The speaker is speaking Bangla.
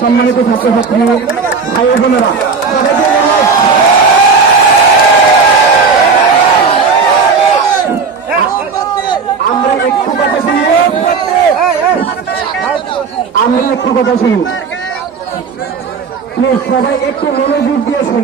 সম্মানিত ছাত্রছাত্রী, ভাই বোনেরা আমরা একটু কথা শুনি। আমরা একটু কথা শুনি। প্লিজ, সবাই একটু মনোযোগ দিয়ে শুনি